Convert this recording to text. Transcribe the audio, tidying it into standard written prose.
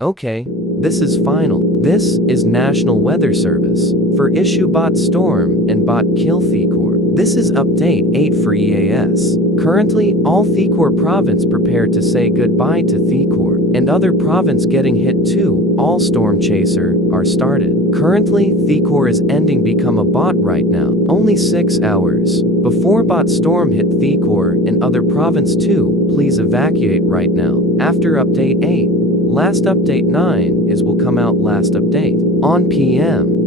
Okay, this is final. This is National Weather Service for issue BOT Storm and BOT Kill Thecore. This is update 8 for EAS. Currently, all Thecore province prepared to say goodbye to Thecore, and other province getting hit too. All Storm Chaser are started. Currently, Thecore is ending become a bot right now. Only 6 hours before BOT Storm hit Thecore and other province too. Please evacuate right now. After update 8. Last update 9 is will come out last update on PM.